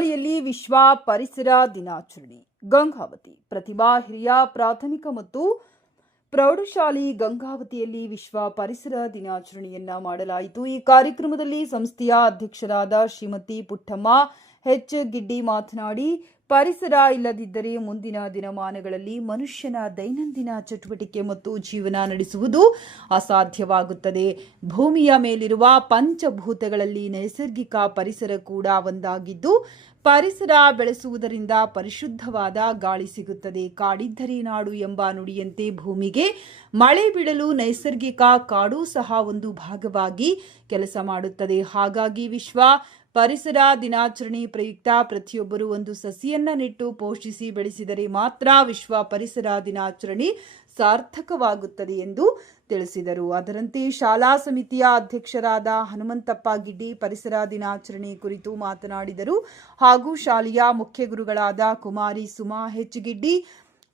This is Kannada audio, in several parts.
ಶಾಲೆಯಲ್ಲಿ ವಿಶ್ವ ಪರಿಸರ ದಿನಾಚರಣೆ. ಗಂಗಾವತಿ ಪ್ರತಿಭಾ ಹಿರಿಯ ಪ್ರಾಥಮಿಕ ಮತ್ತು ಪ್ರೌಢಶಾಲೆ ಗಂಗಾವತಿಯಲ್ಲಿ ವಿಶ್ವ ಪರಿಸರ ದಿನಾಚರಣೆಯನ್ನ ಮಾಡಲಾಯಿತು. ಈ ಕಾರ್ಯಕ್ರಮದಲ್ಲಿ ಸಂಸ್ಥೆಯ ಅಧ್ಯಕ್ಷರಾದ ಶ್ರೀಮತಿ ಪುಟ್ಟಮ್ಮ ಎಚ್ ಗಿಡ್ಡಿ ಮಾತನಾಡಿ, ಪರಿಸರ ಇಲ್ಲದಿದ್ದರೆ ಮುಂದಿನ ದಿನಮಾನಗಳಲ್ಲಿ ಮನುಷ್ಯನ ದೈನಂದಿನ ಚಟುವಟಿಕೆ ಮತ್ತು ಜೀವನ ನಡೆಸುವುದು ಅಸಾಧ್ಯವಾಗುತ್ತದೆ. ಭೂಮಿಯ ಮೇಲಿರುವ ಪಂಚಭೂತಗಳಲ್ಲಿ ನೈಸರ್ಗಿಕ ಪರಿಸರ ಕೂಡ ಒಂದಾಗಿದ್ದು, ಪರಿಸರ ಬೆಳೆಸುವುದರಿಂದ ಪರಿಶುದ್ಧವಾದ ಗಾಳಿ ಸಿಗುತ್ತದೆ. ಕಾಡಿದ್ದರೆ ನಾಡು ಎಂಬ ನುಡಿಯಂತೆ ಭೂಮಿಗೆ ಮಳೆ ಬೀಳಲು ನೈಸರ್ಗಿಕ ಕಾಡು ಸಹ ಒಂದು ಭಾಗವಾಗಿ ಕೆಲಸ ಮಾಡುತ್ತದೆ. ಹಾಗಾಗಿ ವಿಶ್ವ ಪರಿಸರ ದಿನಾಚರಣೆ ಪ್ರಯುಕ್ತ ಪ್ರತಿಯೊಬ್ಬರು ಒಂದು ಸಸಿಯನ್ನ ನೆಟ್ಟು ಪೋಷಿಸಿ ಬೆಳೆಸಿದರೆ ಮಾತ್ರ ವಿಶ್ವ ಪರಿಸರ ದಿನಾಚರಣೆ ಸಾರ್ಥಕವಾಗುತ್ತದೆ ಎಂದು ತಿಳಿಸಿದರು. ಅದರಂತೆ ಶಾಲಾ ಸಮಿತಿಯ ಅಧ್ಯಕ್ಷರಾದ ಹನುಮಂತಪ್ಪ ಗಿಡ್ಡಿ ಪರಿಸರ ದಿನಾಚರಣೆ ಕುರಿತು ಮಾತನಾಡಿದರು. ಹಾಗೂ ಶಾಲೆಯ ಮುಖ್ಯ ಗುರುಗಳಾದ ಕುಮಾರಿ ಸುಮಾ ಎಚ್ ಗಿಡ್ಡಿ,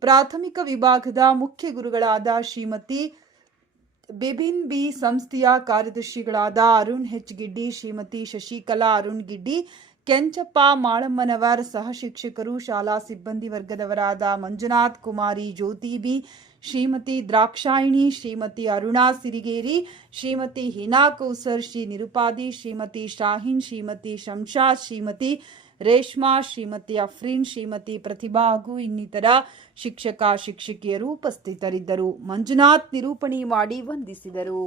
ಪ್ರಾಥಮಿಕ ವಿಭಾಗದ ಮುಖ್ಯ ಗುರುಗಳಾದ ಶ್ರೀಮತಿ ಬಿಬಿನ್ ಬಿ, ಸಂಸ್ಥೆಯ ಕಾರ್ಯದರ್ಶಿಗಳಾದ ಅರುಣ್ ಎಚ್ ಗಿಡ್ಡಿ, ಶ್ರೀಮತಿ ಶಶಿಕಲಾ ಅರುಣ್ ಗಿಡ್ಡಿ, ಕೆಂಚಪ್ಪ ಮಾಳಮ್ಮನವರ್, ಸಹ ಶಿಕ್ಷಕರು, ಶಾಲಾ ಸಿಬ್ಬಂದಿ ವರ್ಗದವರಾದ ಮಂಜುನಾಥ್, ಕುಮಾರಿ ಜ್ಯೋತಿ ಬಿ, ಶ್ರೀಮತಿ ದ್ರಾಕ್ಷಾಯಿಣಿ, ಶ್ರೀಮತಿ ಅರುಣಾ ಸಿರಿಗೇರಿ, ಶ್ರೀಮತಿ ಹಿನಾ ಕೌಸರ್, ಶ್ರೀ ನಿರುಪಾದಿ, ಶ್ರೀಮತಿ ಶಾಹಿನ್, ಶ್ರೀಮತಿ ಶಂಶಾದ್, ಶ್ರೀಮತಿ ರೇಷ್ಮಾ, ಶ್ರೀಮತಿ ಅಫ್ರೀನ್, ಶ್ರೀಮತಿ ಪ್ರತಿಭಾ ಹಾಗೂ ಇನ್ನಿತರ ಶಿಕ್ಷಕ ಶಿಕ್ಷಕಿಯರು ಉಪಸ್ಥಿತರಿದ್ದರು. ಮಂಜುನಾಥ್ ನಿರೂಪಣೆ ಮಾಡಿ ವಂದಿಸಿದರು.